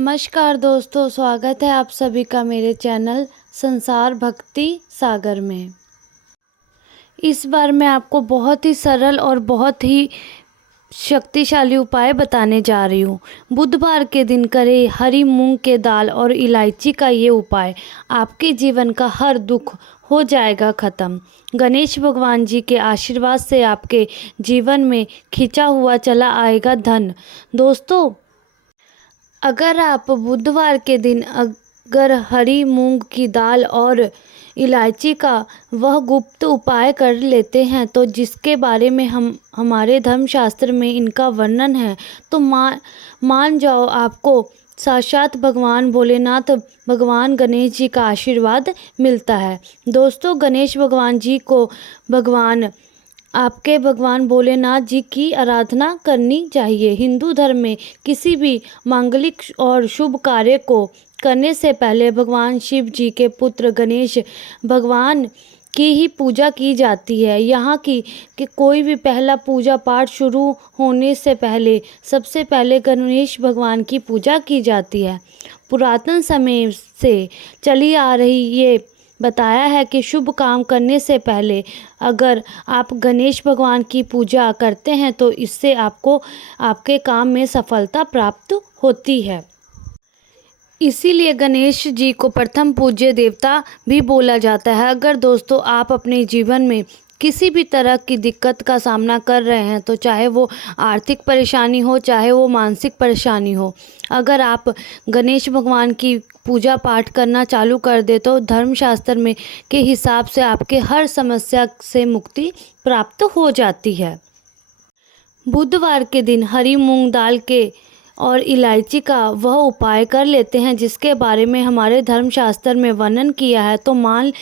नमस्कार दोस्तों, स्वागत है आप सभी का मेरे चैनल संसार भक्ति सागर में। इस बार मैं आपको बहुत ही सरल और बहुत ही शक्तिशाली उपाय बताने जा रही हूँ। बुधवार के दिन करें हरी मूंग के दाल और इलायची का ये उपाय, आपके जीवन का हर दुख हो जाएगा ख़त्म। गणेश भगवान जी के आशीर्वाद से आपके जीवन में खिंचा हुआ चला आएगा धन। दोस्तों, अगर आप बुधवार के दिन अगर हरी मूंग की दाल और इलायची का वह गुप्त उपाय कर लेते हैं तो जिसके बारे में हमारे धर्मशास्त्र में इनका वर्णन है, तो मान जाओ आपको साक्षात भगवान भोलेनाथ भगवान गणेश जी का आशीर्वाद मिलता है। दोस्तों, गणेश भगवान जी को आपके भगवान भोलेनाथ जी की आराधना करनी चाहिए। हिंदू धर्म में किसी भी मांगलिक और शुभ कार्य को करने से पहले भगवान शिव जी के पुत्र गणेश भगवान की ही पूजा की जाती है। यहाँ की कि कोई भी पहला पूजा पाठ शुरू होने से पहले सबसे पहले गणेश भगवान की पूजा की जाती है। पुरातन समय से चली आ रही ये बताया है कि शुभ काम करने से पहले अगर आप गणेश भगवान की पूजा करते हैं तो इससे आपको आपके काम में सफलता प्राप्त होती है। इसीलिए गणेश जी को प्रथम पूज्य देवता भी बोला जाता है। अगर दोस्तों आप अपने जीवन में किसी भी तरह की दिक्कत का सामना कर रहे हैं, तो चाहे वो आर्थिक परेशानी हो, चाहे वो मानसिक परेशानी हो, अगर आप गणेश भगवान की पूजा पाठ करना चालू कर दे तो धर्मशास्त्र में के हिसाब से आपके हर समस्या से मुक्ति प्राप्त हो जाती है। बुधवार के दिन हरी मूंग दाल के और इलायची का वह उपाय कर लेते हैं जिसके बारे में हमारे धर्मशास्त्र में वर्णन किया है। तो मान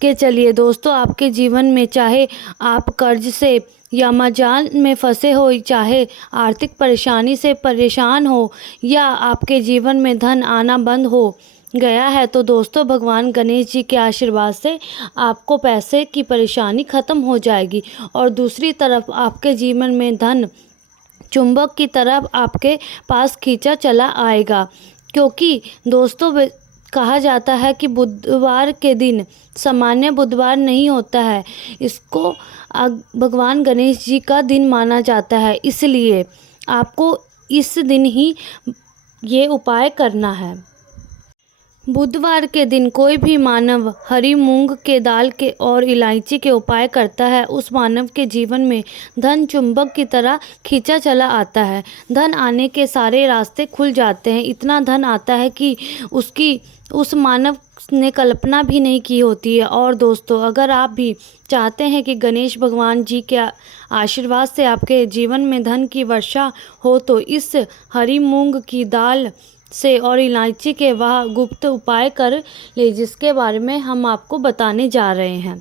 के चलिए दोस्तों, आपके जीवन में चाहे आप कर्ज से या मजाल में फंसे हो, चाहे आर्थिक परेशानी से परेशान हो, या आपके जीवन में धन आना बंद हो गया है, तो दोस्तों भगवान गणेश जी के आशीर्वाद से आपको पैसे की परेशानी ख़त्म हो जाएगी। और दूसरी तरफ आपके जीवन में धन चुंबक की तरफ आपके पास खींचा चला आएगा। क्योंकि दोस्तों कहा जाता है कि बुधवार के दिन सामान्य बुधवार नहीं होता है, इसको भगवान गणेश जी का दिन माना जाता है। इसलिए आपको इस दिन ही ये उपाय करना है। बुधवार के दिन कोई भी मानव हरी मूंग के दाल के और इलायची के उपाय करता है, उस मानव के जीवन में धन चुंबक की तरह खींचा चला आता है। धन आने के सारे रास्ते खुल जाते हैं। इतना धन आता है कि उस मानव ने कल्पना भी नहीं की होती है। और दोस्तों, अगर आप भी चाहते हैं कि गणेश भगवान जी के आशीर्वाद से आपके जीवन में धन की वर्षा हो, तो इस हरी मूंग की दाल से और इलायची के वह गुप्त उपाय कर ले जिसके बारे में हम आपको बताने जा रहे हैं।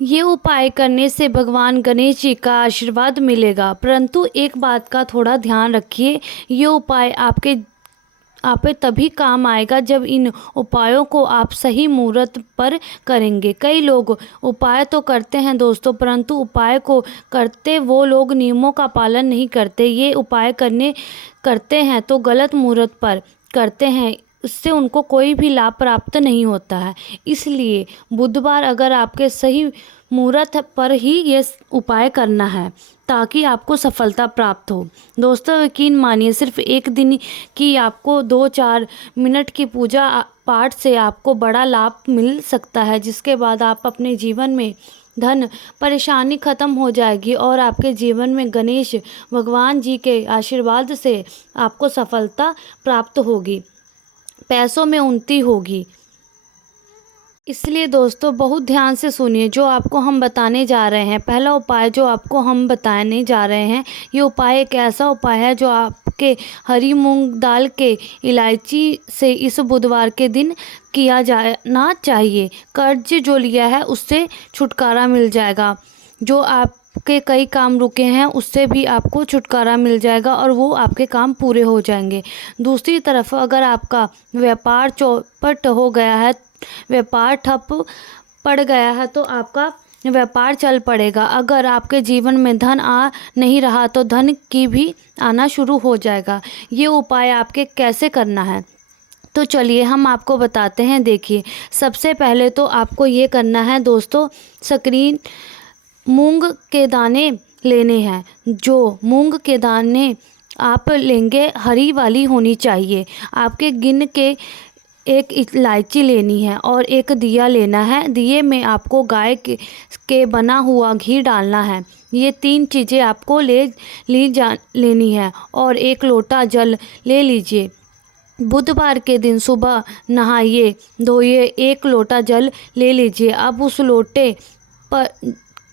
ये उपाय करने से भगवान गणेश जी का आशीर्वाद मिलेगा, परंतु एक बात का थोड़ा ध्यान रखिए, ये उपाय आप तभी काम आएगा जब इन उपायों को आप सही मुहूर्त पर करेंगे। कई लोग उपाय तो करते हैं दोस्तों, परंतु उपाय को करते वो लोग नियमों का पालन नहीं करते। ये उपाय करते हैं तो गलत मुहूर्त पर करते हैं, इससे उनको कोई भी लाभ प्राप्त नहीं होता है। इसलिए बुधवार अगर आपके सही मुहूर्त पर ही ये उपाय करना है ताकि आपको सफलता प्राप्त हो। दोस्तों यकीन मानिए, सिर्फ एक दिन की आपको 2-4 मिनट की पूजा पाठ से आपको बड़ा लाभ मिल सकता है, जिसके बाद आप अपने जीवन में धन परेशानी ख़त्म हो जाएगी और आपके जीवन में गणेश भगवान जी के आशीर्वाद से आपको सफलता प्राप्त होगी, पैसों में उन्नति होगी। इसलिए दोस्तों बहुत ध्यान से सुनिए जो आपको हम बताने जा रहे हैं। पहला उपाय जो आपको हम बताने जा रहे हैं, ये उपाय एक ऐसा उपाय है जो आपके हरी मूंग दाल के इलायची से इस बुधवार के दिन किया जाना चाहिए। कर्ज जो लिया है उससे छुटकारा मिल जाएगा, जो आपके कई काम रुके हैं उससे भी आपको छुटकारा मिल जाएगा और वो आपके काम पूरे हो जाएंगे। दूसरी तरफ अगर आपका व्यापार चौपट हो गया है, व्यापार ठप पड़ गया है, तो आपका व्यापार चल पड़ेगा। अगर आपके जीवन में धन आ नहीं रहा तो धन की भी आना शुरू हो जाएगा। ये उपाय आपके कैसे करना है तो चलिए हम आपको बताते हैं। देखिए, सबसे पहले तो आपको ये करना है दोस्तों, स्क्रीन मूंग के दाने लेने हैं। जो मूंग के दाने आप लेंगे हरी वाली होनी चाहिए। आपके गिन के एक इलायची लेनी है और एक दिया लेना है। दिए में आपको गाय के बना हुआ घी डालना है। ये 3 चीज़ें आपको लेनी है और 1 लोटा जल ले लीजिए। बुधवार के दिन सुबह नहाइए धोइए, 1 लोटा जल ले लीजिए। अब उस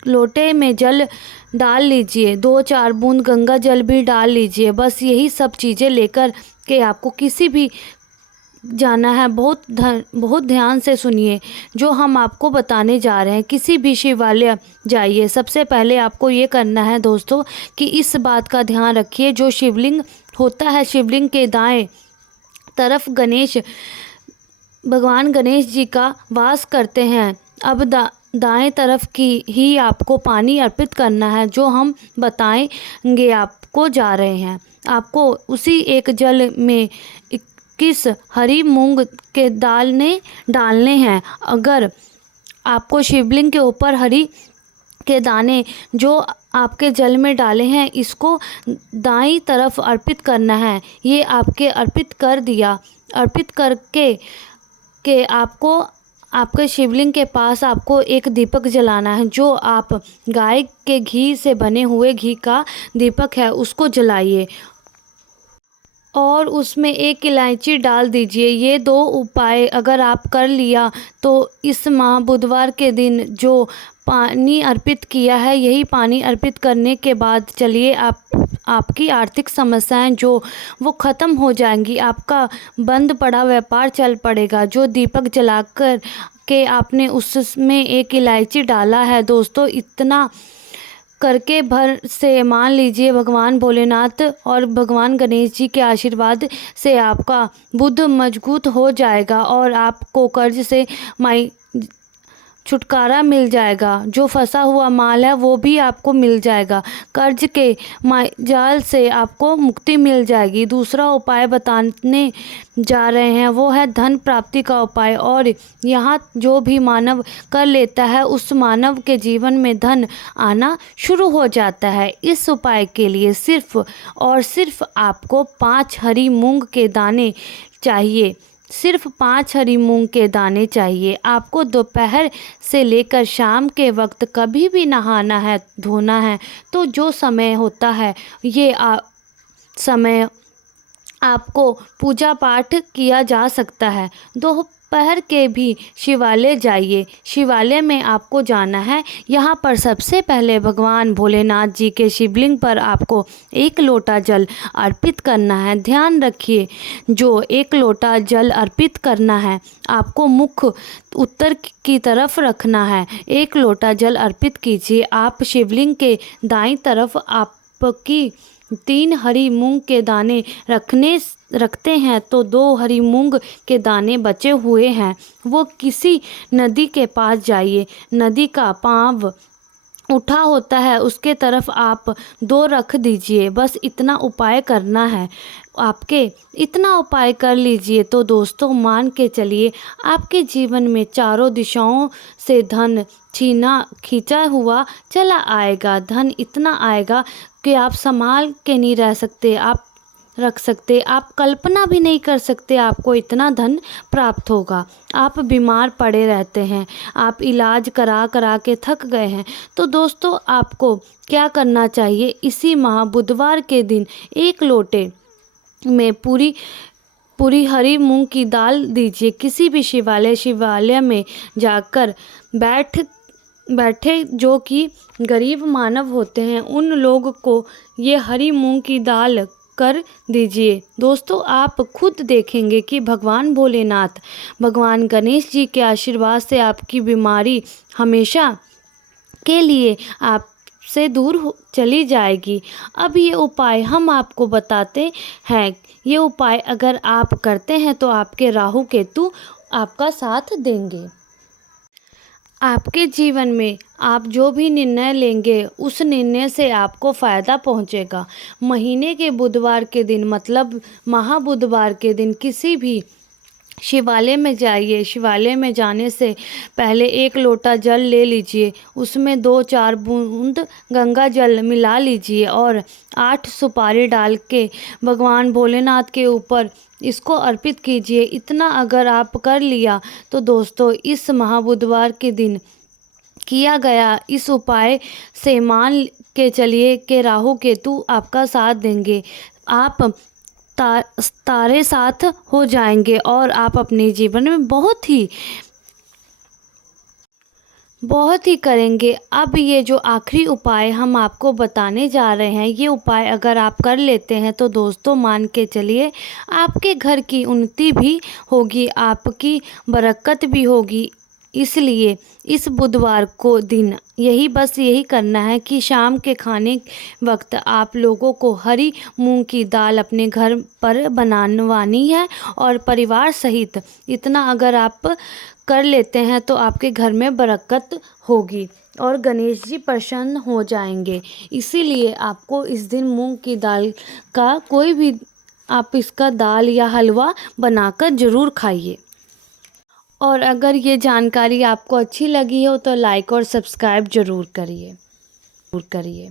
लोटे में जल डाल लीजिए, 2-4 बूंद गंगा जल भी डाल लीजिए। बस यही सब चीज़ें लेकर के आपको किसी भी जाना है। बहुत ध्यान से सुनिए जो हम आपको बताने जा रहे हैं। किसी भी शिवालय जाइए, सबसे पहले आपको ये करना है दोस्तों कि इस बात का ध्यान रखिए, जो शिवलिंग होता है, शिवलिंग के दाएं तरफ भगवान गणेश जी का वास करते हैं। अब दाएं तरफ की ही आपको पानी अर्पित करना है, जो हम बताएंगे आपको जा रहे हैं। आपको उसी एक जल में 21 हरी मूंग के दाने डालने हैं। अगर आपको शिवलिंग के ऊपर हरी के दाने जो आपके जल में डाले हैं, इसको दाईं तरफ अर्पित करना है। ये आपके अर्पित कर दिया। अर्पित करके आपको आपके शिवलिंग के पास आपको एक दीपक जलाना है। जो आप गाय के घी से बने हुए घी का दीपक है, उसको जलाइए और उसमें 1 इलायची डाल दीजिए। ये 2 उपाय अगर आप कर लिया तो इस माह बुधवार के दिन जो पानी अर्पित किया है, यही पानी अर्पित करने के बाद चलिए आपकी आर्थिक समस्याएं जो वो ख़त्म हो जाएंगी। आपका बंद पड़ा व्यापार चल पड़ेगा। जो दीपक जलाकर के आपने उसमें 1 इलायची डाला है दोस्तों, इतना करके भर से मान लीजिए भगवान भोलेनाथ और भगवान गणेश जी के आशीर्वाद से आपका बुद्ध मजबूत हो जाएगा और आपको कर्ज से छुटकारा मिल जाएगा। जो फंसा हुआ माल है वो भी आपको मिल जाएगा। कर्ज के जाल से आपको मुक्ति मिल जाएगी। दूसरा उपाय बताने जा रहे हैं वो है धन प्राप्ति का उपाय। और यहाँ जो भी मानव कर लेता है उस मानव के जीवन में धन आना शुरू हो जाता है। इस उपाय के लिए सिर्फ और सिर्फ आपको 5 हरी मूंग के दाने चाहिए। सिर्फ 5 हरी मूंग के दाने चाहिए। आपको दोपहर से लेकर शाम के वक्त कभी भी नहाना है, धोना है, तो जो समय होता है ये समय आपको पूजा पाठ किया जा सकता है। दोपहर के भी शिवालय जाइए। शिवालय में आपको जाना है। यहाँ पर सबसे पहले भगवान भोलेनाथ जी के शिवलिंग पर आपको 1 लोटा जल अर्पित करना है। ध्यान रखिए, जो 1 लोटा जल अर्पित करना है आपको मुख उत्तर की तरफ रखना है। 1 लोटा जल अर्पित कीजिए। आप शिवलिंग के दाईं तरफ आपकी 3 हरी मूंग के दाने रखते हैं तो 2 हरी मूंग के दाने बचे हुए हैं, वो किसी नदी के पास जाइए। नदी का पाँव उठा होता है, उसके तरफ आप 2 रख दीजिए। बस इतना उपाय करना है। आपके इतना उपाय कर लीजिए तो दोस्तों मान के चलिए आपके जीवन में चारों दिशाओं से धन खींचा हुआ चला आएगा। धन इतना आएगा कि आप संभाल के नहीं रख सकते। आप कल्पना भी नहीं कर सकते आपको इतना धन प्राप्त होगा। आप बीमार पड़े रहते हैं, आप इलाज करा के थक गए हैं, तो दोस्तों आपको क्या करना चाहिए, इसी माह बुधवार के दिन 1 लोटे में पूरी हरी मूंग की दाल दीजिए। किसी भी शिवालय में जाकर बैठे जो कि गरीब मानव होते हैं उन लोग को ये हरी मूंग की दाल कर दीजिए। दोस्तों आप खुद देखेंगे कि भगवान भोलेनाथ, भगवान गणेश जी के आशीर्वाद से आपकी बीमारी हमेशा के लिए आपसे दूर चली जाएगी। अब ये उपाय हम आपको बताते हैं। ये उपाय अगर आप करते हैं तो आपके राहु केतु आपका साथ देंगे। आपके जीवन में आप जो भी निर्णय लेंगे उस निर्णय से आपको फ़ायदा पहुंचेगा। महीने के बुधवार के दिन मतलब महाबुधवार के दिन किसी भी शिवालय में जाइए। शिवालय में जाने से पहले 1 लोटा जल ले लीजिए, उसमें 2-4 बूंद गंगा जल मिला लीजिए और 8 सुपारी डाल के भगवान भोलेनाथ के ऊपर इसको अर्पित कीजिए। इतना अगर आप कर लिया तो दोस्तों इस महाबुधवार के दिन किया गया इस उपाय से मान के चलिए कि राहु केतु आपका साथ देंगे। आप तारे साथ हो जाएंगे और आप अपने जीवन में बहुत ही करेंगे। अब ये जो आखिरी उपाय हम आपको बताने जा रहे हैं, ये उपाय अगर आप कर लेते हैं तो दोस्तों मान के चलिए आपके घर की उन्नति भी होगी, आपकी बरकत भी होगी। इसलिए इस बुधवार को दिन यही करना है कि शाम के खाने वक्त आप लोगों को हरी मूंग की दाल अपने घर पर बनवानी है और परिवार सहित इतना अगर आप कर लेते हैं तो आपके घर में बरकत होगी और गणेश जी प्रसन्न हो जाएंगे। इसीलिए आपको इस दिन मूंग की दाल का कोई भी आप इसका दाल या हलवा बनाकर ज़रूर खाइए। और अगर ये जानकारी आपको अच्छी लगी हो तो लाइक और सब्सक्राइब ज़रूर करिए।